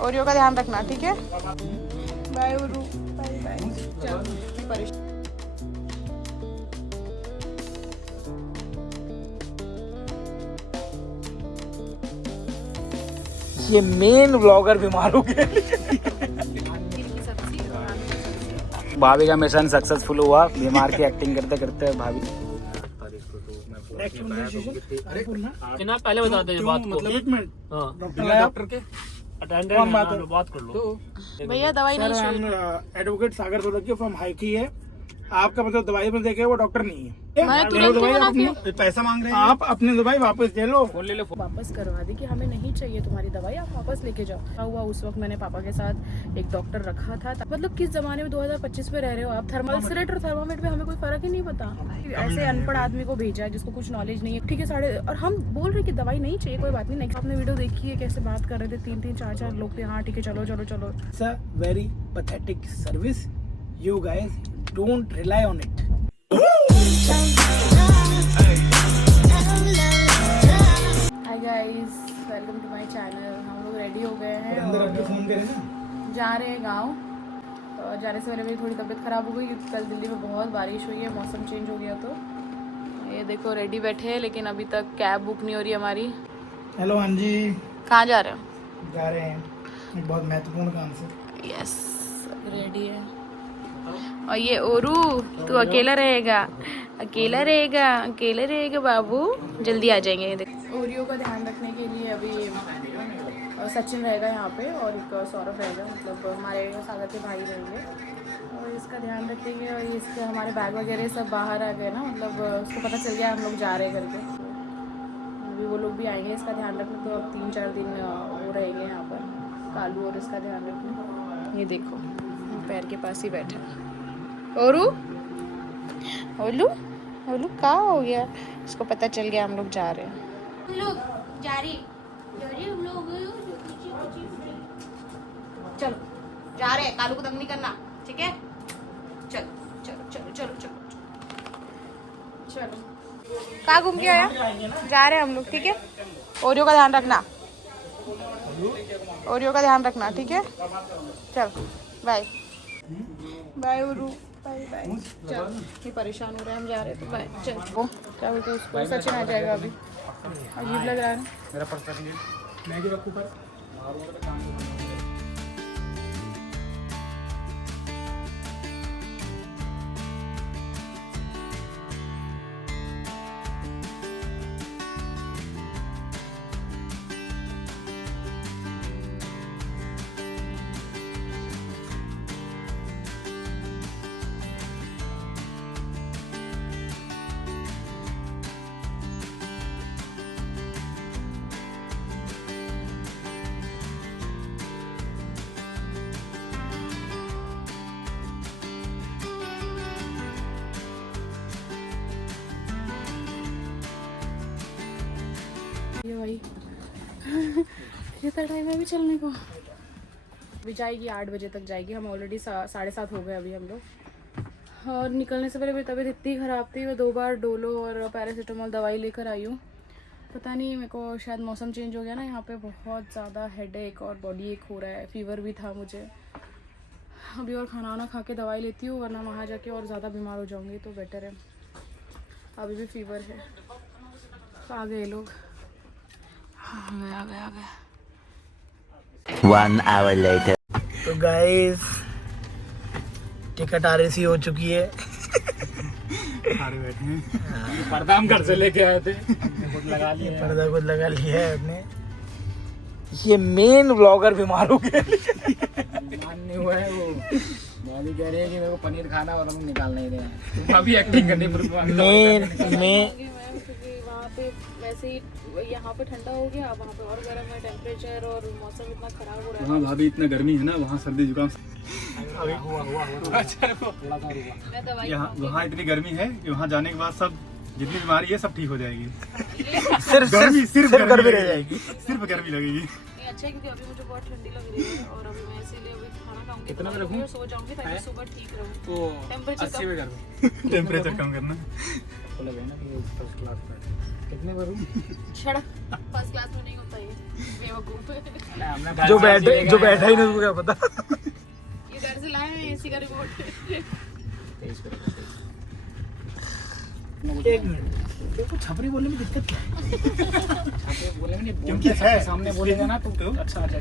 Oreo का ध्यान रखना, ठीक है? बाय ओरू, बाय बाय। चल परेशान। ये मेन व्लॉगर बीमार हो गए। भाभी का मिशन सक्सेसफुल हुआ, बीमार की एक्टिंग करते करते भाभी। ना पहले बता दे बात को, मतलब 1 मिनट। हाँ डॉक्टर के अटेंडेंट बात कर लो। भैया दवाई नहीं चाहिए। एडवोकेट सागर सोलंकी फ्रॉम हाईकी है। आपका मतलब दवाई में देखे वो डॉक्टर नहीं है। मैंने तुरंत दवाई मना अपनी किया। पैसा मांग रहे हैं, आप अपनी दवाई वापस ले लो। ले लो वापस करवा दी कि हमें नहीं चाहिए तुम्हारी दवाई, आप वापस लेके जाओ। क्या हुआ उस वक्त मैंने पापा के साथ एक डॉक्टर रखा था। मतलब किस जमाने में 2025 में रह रहे हो आप? थर्मल स्लेट और थर्मामीटर में हमें कोई फर्क ही नहीं पता। ऐसे अनपढ़ आदमी को भेजा है जिसको कुछ नॉलेज नहीं है, ठीक है? साढ़े और हम बोल रहे कि दवाई नहीं चाहिए, कोई बात नहीं। आपने वीडियो देखी है कैसे बात कर रहे थे, 3-3 4-4 लोग थे। हाँ ठीक है, चलो चलो चलो। It's a very pathetic service, you guys don't rely on it. Hi guys, welcome to my channel. हम लोग रेडी हो गए हैं अंदर और आपको फोन करे ना, जा रहे हैं गाँव। और जाने से पहले मेरी थोड़ी तबीयत ख़राब हो गई क्योंकि कल दिल्ली में बहुत बारिश हुई है, मौसम चेंज हो गया। तो ये देखो रेडी बैठे हैं, लेकिन अभी तक कैब बुक नहीं हो रही हमारी। हेलो हाँ जी, कहाँ जा रहे हो? जा रहे हैं एक बहुत महत्वपूर्ण काम से। यस, रेडी है। और ये ओरू, तू अकेला रहेगा, अकेला रहेगा, अकेले रहेगा बाबू। जल्दी आ जाएंगे। ये देख, ओरियो का ध्यान रखने के लिए अभी सचिन रहेगा यहाँ पे और एक सौरभ रहेगा, मतलब हमारे सागर के भाई रहेंगे और इसका ध्यान रखेंगे। और इसके हमारे बैग वगैरह सब बाहर आ गए ना, मतलब उसको पता चल गया हम लोग जा रहे हैं करके। अभी वो लोग भी आएंगे इसका ध्यान रखने, तो अब 3-4 दिन वो रहेंगे यहाँ पर, कालू और इसका ध्यान रखने। ये देखो पैर के पास ही बैठा है ओरू। ओलू, ओलू क्या हो गया? इसको पता चल गया हम लोग जा रहे हैं। हम लोग जा रहे हम लोग, चलो जा रहे हैं। कालू को तंग नहीं करना, ठीक है? चलो चलो चलो चलो चलो चलो। कहाँ घूम के आया? जा रहे हैं हम लोग, ठीक है? ओरियो का ध्यान रखना, ओरियो का ध्यान रखना, ठीक है? चल बाय बाय ओरू, बाय बाय। चल, ये परेशान हो रहे हैं, हम जा रहे हैं तो बाय। चल क्या बोलते हैं उसको, सचिन आ जाएगा अभी। अजीब लग रहा है मेरा पर्स रखिए, मैगी रखूं पर। ये भाई कितना टाइम है अभी चलने को? अभी जाएगी 8 बजे तक जाएगी। हम ऑलरेडी 7:30 हो गए अभी हम लोग। और निकलने से पहले मेरी तबीयत इतनी ख़राब थी, मैं 2 बार डोलो और पैरासीटामोल दवाई लेकर आई हूँ। पता नहीं, मेरे को शायद मौसम चेंज हो गया ना, यहाँ पे बहुत ज़्यादा हेडेक और बॉडी एक हो रहा है। फीवर भी था मुझे। अभी और खाना वाना खा के दवाई लेती हूँ, वरना वहाँ जाके और ज़्यादा बीमार हो जाऊँगी, तो बेटर है। अभी भी फीवर है। आ गए लोग, आ गए। 1 hour later. तो गाइस टिकट RAC हो चुकी है। सारे बैठे हैं। पर्दा हम घर से लेके आए थे, कुछ लगा लिया, पर्दा कुछ लगा लिया है अपने। ये मेन व्लॉगर बीमार हो गए। मान नहीं हुआ है वो। भाभी कह रही है कि मेरे को पनीर खाना और हम निकाल नहीं रहे हैं। अभी एक्टिंग करनी मेन वहाँ पे वैसे ही, यहाँ पे ठंडा हो गया, वहाँ पे और गर्म है टेम्परेचर, और मौसम इतना खराब हो रहा है। वहाँ भाभी इतना गर्मी है ना, वहाँ सर्दी जुकाम। यहाँ वहाँ इतनी गर्मी है कि वहाँ जाने के बाद सब जितनी बीमारी है सब ठीक हो जाएगी। सिर्फ गर्मी रह जाएगी, सिर्फ गर्मी लगेगी। ये अच्छा है क्योंकि अभी मुझे बहुत ठंडी लग रही है और अभी मैं इसीलिए अभी खाना खाऊंगी, कितना में तो रखूं? सो जाऊंगी ताकि सुबह ठीक रहूं। तो टेम्परेचर कम करना। फर्स्ट क्लास में कितने करूं? फर्स्ट क्लास में नहीं होता ये। बेवकूफ। जो बैठा ही नहीं उसको क्या पता। इधर से लाए हैं एसी का रिमोट। एक मिनट, देखो छपरी बोलने में दिक्कत क्या है? बोले नहीं, क्योंकि है सामने बोलेगा ना तो अच्छा लगता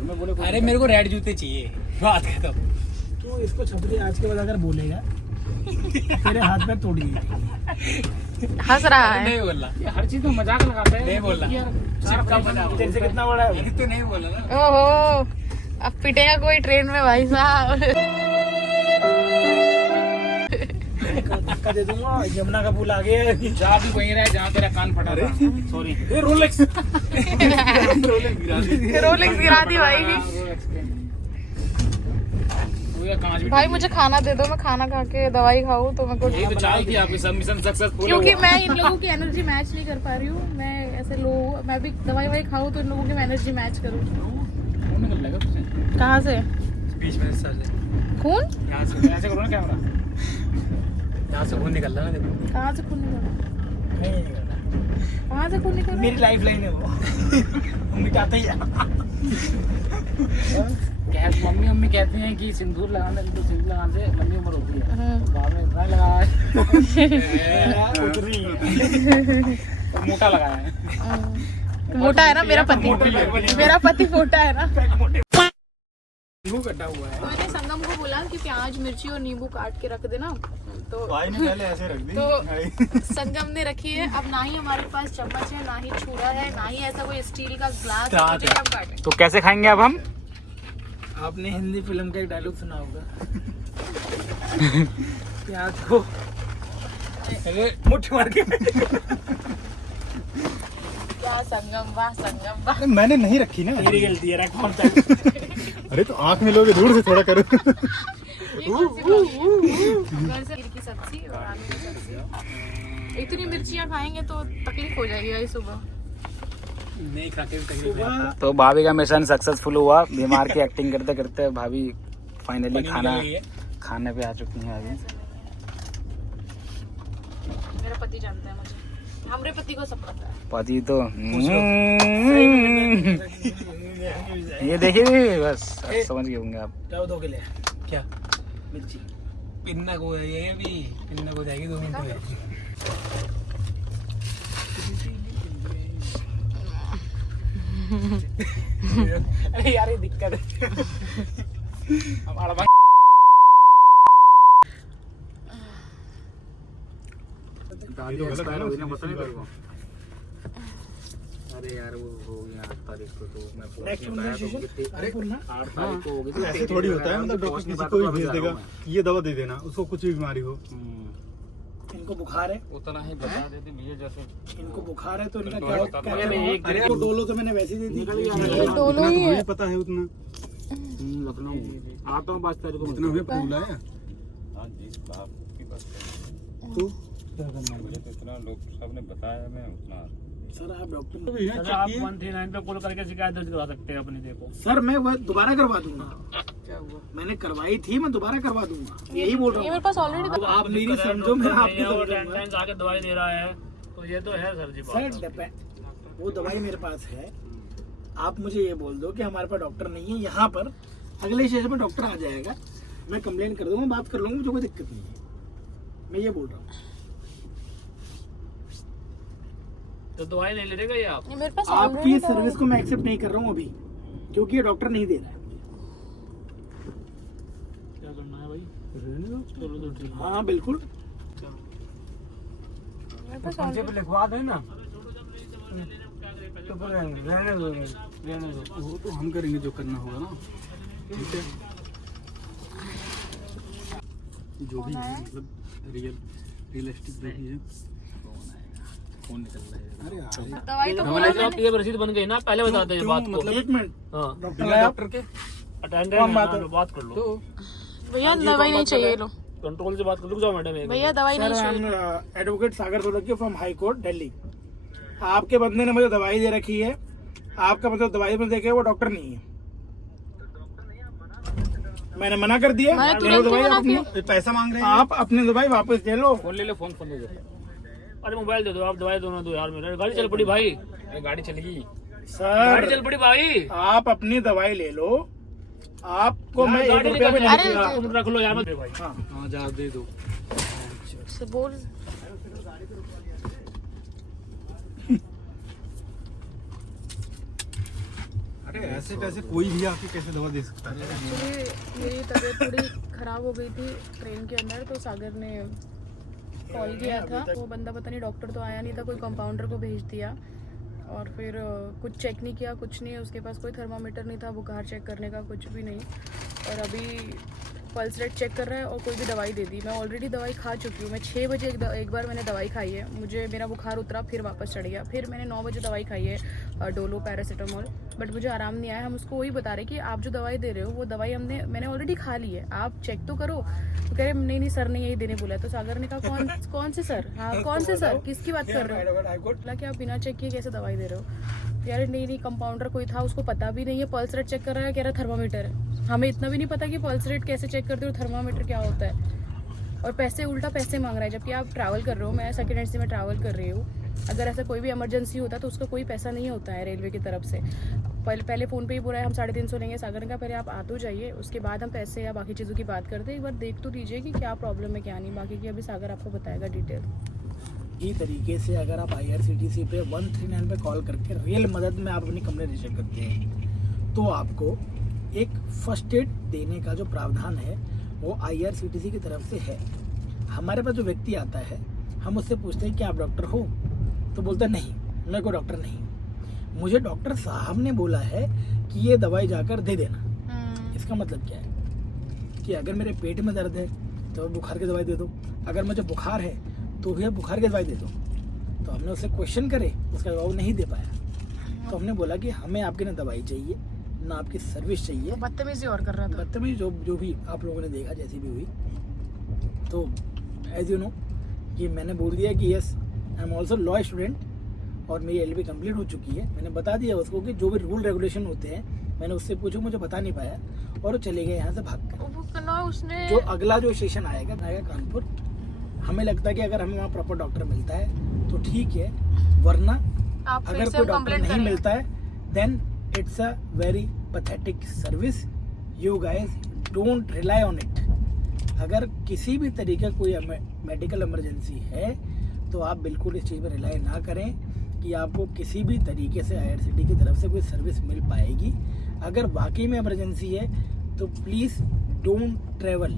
मैं बोले अरे मेरे को रेड जूते चाहिए, बात खत्म। तो इसको छपरी आज के बाद अगर बोलेगा तेरे हाथ में तोड़ दी। हंस रहा है। नहीं बोलना, ये हर चीज में मजाक लगाता है। नहीं बोलना। यार चिपका बना हुआ। तेरे से कितना बड़ा है? ये तो नहीं बोला ना। ओहो, अब पिटेगा कोई ट्रेन में भाई साहब। धक्का दे दूंगा, यमुना का पुल आ गया है। जा भी वहीं रहे जहाँ तेरा कान फटा था। सॉरी। ये रोलेक्स रोलेक्स गिरा दी भाई। भाई मुझे खाना दे दो, मैं खाना खा के दवाई खाऊं तो मेरे को। यही तो चाल थी आपकी, सब मिशन सक्सेसफुल। क्योंकि मैं इन लोगों की एनर्जी मैच नहीं कर पा रही हूँ। मैं ऐसे लो, मैं भी दवाई वाई खाऊं तो इन लोगों की मैं एनर्जी मैच करूँ। कहाँ से? बीच में सर से खून? यहाँ से, ऐसे करो ना कैमरा। यहाँ से खून निकल रहा है ना, देखो। कहाँ से खून निकल रहा? नहीं निकलता। कहाँ से खून निकल रहा? मेरी लाइफ लाइन है वो। मिटाता ही मम्मी कहती हैं कि सिंदूर लगाने से, सिंदूर लगाने से लंबी उम्र होती है। तो बाद में इतना लगाया है और मोटा लगाया है। मोटा है ना मेरा पति। मेरा पति मोटा है ना। नींबू कटा हुआ है। तो मैंने संगम को बोला कि प्याज मिर्ची और नींबू काट के रख देना, तो भाई ने पहले ऐसे रख दी। तो संगम ने रखी है। अब ना ही हमारे पास चम्मच है, ना ही छुरा है, ना ही ऐसा कोई स्टील का ग्लास है दांत जिसे हम काटें। तो कैसे खाएंगे अब हम? आपने हिंदी फिल्म का एक डायलॉग सुना होगा, प्याज को मुट्ठी मार के। क्या संगम, वाह संगम वाह। मैंने नहीं रखी ना। मेरी गलती है, रख पड़ता। अरे तो आंख में लोगे, दूर से थोड़ा करो। की सब्जी और आलू की सब्जी। इतनी मिर्चियाँ खाएंगे तो तकलीफ हो जाएगी भाई सुबह। नहीं खाते तकलीफ। तो भाभी का मिशन सक्सेसफुल हुआ। बीमार की एक्टिंग करते करते भाभी फाइनली खाने पे आ चुकी हैं अभी। मेरा पति जानता है मुझे, हमारे पति को सब पता है। पति तो ये देखिए, बस समझ गए होंगे आप। जाओ दो के लिए क्या मिर्ची। पिन्ना को है, ये भी पिन्ना को जाएगी 2 मिनट में। अरे यार ये दिक्कत है। अरे यार वो हो गया 8 तारीख को, तो मैं नेक्स्ट कन्वर्सेशन। अरे बोलना 8 तारीख को हो गई। ऐसे थोड़ी होता है, मतलब डॉक्टर किसी को भी भेज देगा, ये दवा दे देना, उसको कुछ भी बीमारी हो। इनको बुखार है, उतना ही बता देते भैया जैसे। इनको बुखार है तो इनका क्या एक अरे वो डोलो तो मैंने वैसे ही दे दी। डोलो ही है। पता है उतना लखनऊ आता हूँ 5 तारीख को। उतना हमें फूल है। तो सबने बताया, मैं उतना। सर आप डॉक्टर सर आप 139 पे कॉल करके शिकायत दर्ज करा सकते हैं अपनी। देखो सर मैं वो दोबारा करवा दूंगा। क्या हुआ? मैंने करवाई थी, मैं दोबारा करवा दूंगा, यही बोल रहा ये हूँ। मेरे पास ऑलरेडी अब आप मेरी समझो, मैं आपकी समझूंगा। आके दवाई दे रहा है तो ये तो है सर जी। सर वो दवाई मेरे पास है, आप मुझे ये बोल दो कि हमारे पास डॉक्टर नहीं है। यहाँ पर अगले स्टेशन पर डॉक्टर आ जाएगा, मैं कंप्लेन कर दूंगा, बात कर लूंगा, मुझे कोई दिक्कत नहीं है। मैं ये बोल रहा हूँ। तो दवाई नहीं ले लेगा ये आप? ये मेरे पास आपकी सर्विस को मैं एक्सेप्ट नहीं कर रहा हूँ अभी, क्योंकि ये डॉक्टर नहीं दे रहा है। क्या करना है भाई? चलो तो ठीक। हाँ बिल्कुल। लिखवा देना तो रहने दो। वो तो हम करेंगे जो करना होगा ना, ठीक है। जो भी है मतलब रियलिस्टिक जो भी है। फोन निकल रहा है। अरे यार दवाई तो बोला मैंने। ये रसीद बन गई ना, पहले बता दें बात को। मतलब 1 मिनट, हाँ डॉक्टर आया, डॉक्टर के अटेंडेंट बात कर लो। तो भैया दवाई नहीं चाहिए लो। कंट्रोल से बात कर, रुक जाओ मैडम एक भैया दवाई नहीं सर आई चाहिए। Am advocate Sagar Solanki from high court Delhi. आपके बंदे ने मुझे दवाई दे रखी है, आपका मतलब दवाई में देखे वो डॉक्टर नहीं है। मैंने मना कर दिया। मैंने ले तुरंत लो दवाई मना अपनी। किया। पैसा मांग रहे हैं। आप अपनी दवाई वापस ले लो। फोन ले लो, फोन दे दो। अरे मोबाइल दे दो, आप दवाई दो ना दो यार। मेरे गाड़ी चल पड़ी भाई, गाड़ी चल गई। सर चल पड़ी भाई। आप अपनी दवाई ले लो, आपको मैं 1 रुपया भी नहीं अरे, दूंगा। तुम रख लो यार भाई। हाँ हाँ जा दे दो। से बोल। अरे ऐसे कैसे कोई भी आके कैसे दवा दे सकता है? एक्चुअली मेरी तबीयत थोड़ी ख़राब हो गई थी ट्रेन के अंदर, तो सागर ने कॉल किया था। वो बंदा पता नहीं, डॉक्टर तो आया नहीं था, कोई कंपाउंडर को भेज दिया और फिर कुछ चेक नहीं किया, कुछ नहीं। उसके पास कोई थर्मामीटर नहीं था बुखार चेक करने का, कुछ भी नहीं। और अभी पल्स रेट चेक कर रहा है और कोई भी दवाई दे दी। मैं ऑलरेडी दवाई खा चुकी हूँ। मैं 6 बजे एक बार मैंने दवाई खाई है, मुझे मेरा बुखार उतरा, फिर वापस चढ़ गया। फिर मैंने 9 बजे दवाई खाई है, डोलो पैरासीटामोल, बट मुझे आराम नहीं आया। हम उसको वही बता रहे कि आप जो दवाई दे रहे हो वो दवाई मैंने ऑलरेडी खा ली है, आप चेक तो करो। तो कह रहे नहीं नहीं सर ने यही देने बोला। तो सागर ने कहा कौन से सर? हाँ कौन से सर, किसकी बात कर रहे हो? बोला कि आप बिना चेक किए कैसे दवाई दे रहे हो? यार नहीं कंपाउंडर कोई था, उसको पता भी नहीं है, पल्स रेट चेक कर रहा है, कह रहा थर्मामीटर है। हमें इतना भी नहीं पता कि पल्स रेट कैसे चेक करते हो, थर्मामीटर क्या होता है। और उल्टा पैसे मांग रहा है, जबकि आप ट्रैवल कर रहे हो। मैं सेकेंड एसी में ट्रैवल कर रही हूँ। अगर ऐसा कोई भी इमरजेंसी होता है तो उसका कोई पैसा नहीं होता है रेलवे की तरफ से। पहले फ़ोन पे ही बोला है हम 350 लेंगे। सागर ने कहा पहले आप आ तो जाइए, उसके बाद हम पैसे या बाकी चीज़ों की बात करते हैं। एक बार देख तो लीजिए कि क्या प्रॉब्लम है क्या नहीं, बाकी की अभी सागर आपको बताएगा डिटेल। इसी तरीके से अगर आप IRCTC पे 139 पे कॉल करके रियल मदद में आप अपनी कंप्लेंट रजिस्टर करते हैं तो आपको एक फर्स्ट एड देने का जो प्रावधान है वो IRCTC की तरफ से है। हमारे पास जो व्यक्ति आता है हम उससे पूछते हैं कि आप डॉक्टर हो, तो बोलता है नहीं मैं कोई डॉक्टर नहीं, मुझे डॉक्टर साहब ने बोला है कि ये दवाई जाकर दे देना। इसका मतलब क्या है कि अगर मेरे पेट में दर्द है तो बुखार की दवाई दे दो, अगर मुझे बुखार है तो भैया बुखार की दवाई दे दो। तो हमने उससे क्वेश्चन करे, उसका जवाब नहीं दे पाया। तो हमने बोला कि हमें आपकी ना दवाई चाहिए ना आपकी सर्विस चाहिए। बदतमीजी और कर रहा था। बदतमीजी जो भी आप लोगों ने देखा जैसी भी हुई, तो एज यू नो कि मैंने बोल दिया कि yes I am also law student और मेरी LLB कंप्लीट हो चुकी है। मैंने बता दिया उसको कि जो भी रूल रेगुलेशन होते हैं, मैंने उससे पूछा, मुझे बता नहीं पाया और वो चले गए यहाँ से भाग कर। उसने जो अगला जो स्टेशन आएगा कानपुर, हमें लगता है कि अगर हमें वहाँ प्रॉपर डॉक्टर मिलता है तो ठीक है, वरना अगर कोई डॉक्टर नहीं मिलता है then it's a very pathetic service. You guys don't rely on it. अगर किसी भी तरीके कोई मेडिकल इमरजेंसी है तो आप बिल्कुल इस चीज़ पर रिलाई ना करें कि आपको किसी भी तरीके से IRCTC की तरफ से कोई सर्विस मिल पाएगी। अगर वाकई में इमरजेंसी है तो प्लीज़ डोंट ट्रैवल,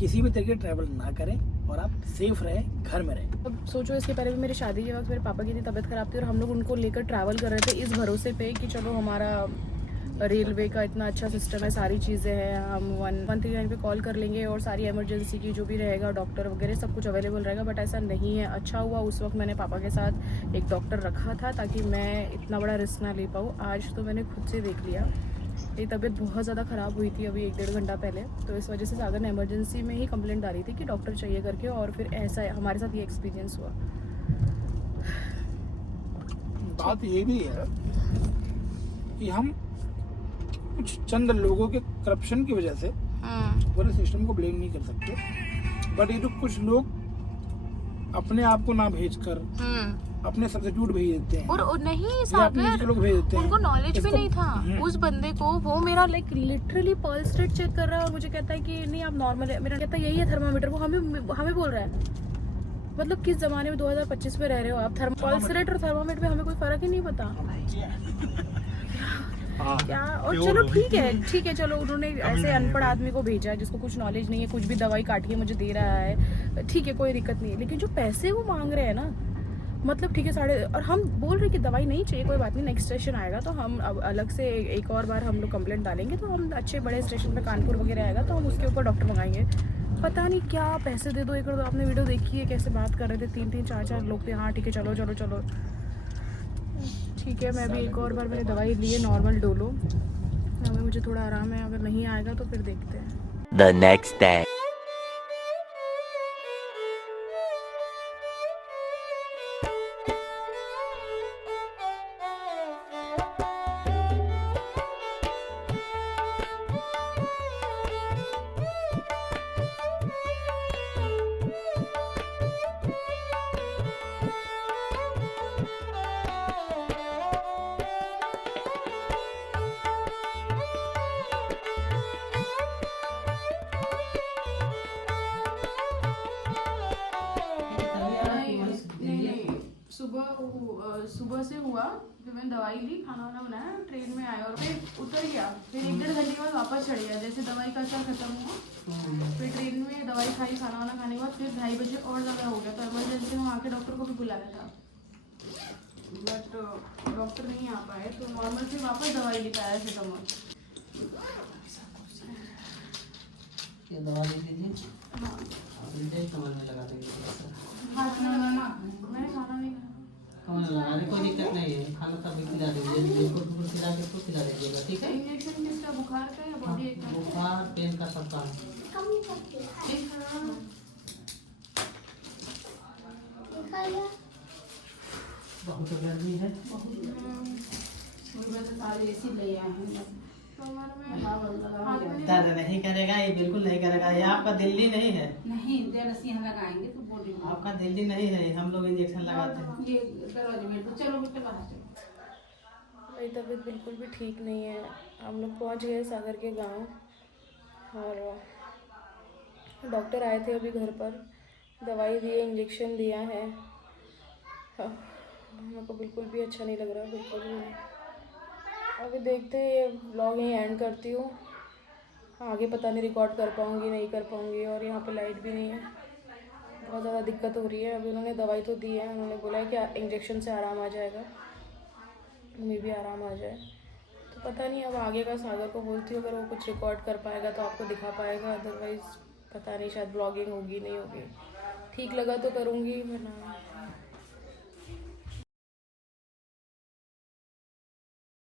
किसी भी तरीके ट्रैवल ना करें और आप सेफ रहें, घर में रहें। अब सोचो, इसके पहले भी मेरी शादी के वक्त मेरे पापा की इतनी तबीयत खराब थी और हम लोग उनको लेकर ट्रैवल कर रहे थे इस भरोसे पे कि चलो हमारा रेलवे का इतना अच्छा सिस्टम है, सारी चीज़ें हैं, हम 139 पे कॉल कर लेंगे और सारी इमरजेंसी की जो भी रहेगा, डॉक्टर वगैरह सब कुछ अवेलेबल रहेगा। बट ऐसा नहीं है। अच्छा हुआ उस वक्त मैंने पापा के साथ एक डॉक्टर रखा था ताकि मैं इतना बड़ा रिस्क ना ले पाऊँ। आज तो मैंने खुद से देख लिया, मेरी तबीयत बहुत ज़्यादा ख़राब हुई थी अभी 1-1.5 घंटा पहले। तो इस वजह से सागर ने इमरजेंसी में ही कंप्लेंट डाली थी कि डॉक्टर चाहिए करके, और फिर ऐसा हमारे साथ ये एक्सपीरियंस हुआ। बात ये भी है कि हम कुछ चंद लोगों के करप्शन की वजह से पूरे सिस्टम को ब्लेम नहीं कर सकते, बट ये तो कुछ लोग अपने आप को ना भेजकर अपने सब्स्टिट्यूट भेज देते हैं और नहीं या अपने सागर, लोग भेज देते हैं। उनको नॉलेज भी नहीं था हम्म। उस बंदे को। वो मेरा like literally pulse rate check कर रहा है और मुझे कहता है कि नहीं आप नॉर्मल है। मेरा कहता है यही है थर्मामीटर। वो हमें बोल रहा है। मतलब किस जमाने में 2025 में रह रहे हो आप? पल्स रेट और थर्मामीटर में हमें कोई फर्क ही नहीं पता क्या। और चलो ठीक है चलो, उन्होंने ऐसे अनपढ़ आदमी को भेजा है जिसको कुछ नॉलेज नहीं है, कुछ भी दवाई काट के मुझे दे रहा है, ठीक है कोई दिक्कत नहीं है। लेकिन जो पैसे वो मांग रहे हैं ना, मतलब ठीक है और हम बोल रहे हैं कि दवाई नहीं चाहिए, कोई बात नहीं, नेक्स्ट स्टेशन आएगा तो हम अब अलग से एक और बार हम लोग कंप्लेंट डालेंगे। तो हम अच्छे बड़े स्टेशन पे कानपुर वगैरह आएगा तो हम उसके ऊपर डॉक्टर मंगाएंगे। पता नहीं क्या पैसे दे दो एक दो। आपने वीडियो देखी है कैसे बात कर रहे थे, 3-3 4-4 लोग थे। हाँ ठीक है चलो चलो चलो ठीक है। मैं भी एक और बार मैंने दवाई ली है, नॉर्मल डोलो। अगर मुझे थोड़ा आराम है, अगर नहीं आएगा तो फिर देखते हैं। The next day. से हुआ, फिर मैंने दवाई ली, खाना वाना बनाया, ट्रेन में आया और फिर उतर गया। फिर 1-1.5 घंटे के बाद वापस चढ़ गया, जैसे दवाई का असर खत्म हुआ। फिर ट्रेन में दवाई खाई, खाना वाना खाने के बाद फिर 2:30 बजे और ज़्यादा हो गया, तो इमरजेंसी में वहाँ के डॉक्टर को भी बुलाया था, बट डॉक्टर नहीं आ पाए, तो नॉर्मल से वापस दवाई लेकर आया पैरासिटामोल। ये दवा दे दीजिए। हाँ, कमर में लगा देंगे। मैंने खाना नहीं खाया। कमर में लगा दें, कोई दिक्कत नहीं है। खाना तब भी खिला देंगे, बिल्कुल खिला के इसको खिला दीजिएगा, ठीक है। इंजेक्शन किसका, बुखार का या बॉडी का? बुखार पेन का सबका है। बहुत गर्मी है। दर्द नहीं करेगा, ये बिल्कुल नहीं करेगा। ये आपका दिल्ली नहीं है, नहीं यहाँ लगाएंगे तो बॉडी में। आपका दिल्ली नहीं है, हम लोग इंजेक्शन लगाते हैं। ये दरवाजे में तो चलो बेटे बाहर चलो। मेरी तबीयत बिल्कुल भी ठीक नहीं है। हम लोग पहुंच गए सागर के गांव और डॉक्टर आए थे अभी घर पर, दवाई दिए, इंजेक्शन दिया है। मेरे को बिल्कुल भी अच्छा नहीं लग रहा, बिल्कुल भी नहीं। अभी देखते हैं, ये व्लॉग यहीं एंड करती हूँ। आगे पता नहीं रिकॉर्ड कर पाऊँगी नहीं कर पाऊँगी, और यहाँ पे लाइट भी नहीं है, बहुत ज़्यादा दिक्कत हो रही है। अभी उन्होंने दवाई तो दी है, उन्होंने बोला है कि इंजेक्शन से आराम आ जाएगा, उन्हें भी आराम आ जाए। तो पता नहीं, अब आगे का सागर को बोलती हूँ, अगर वो कुछ रिकॉर्ड कर पाएगा तो आपको दिखा पाएगा, अदरवाइज़ पता नहीं, शायद ब्लॉगिंग होगी नहीं होगी। ठीक लगा तो करूँगी, वरना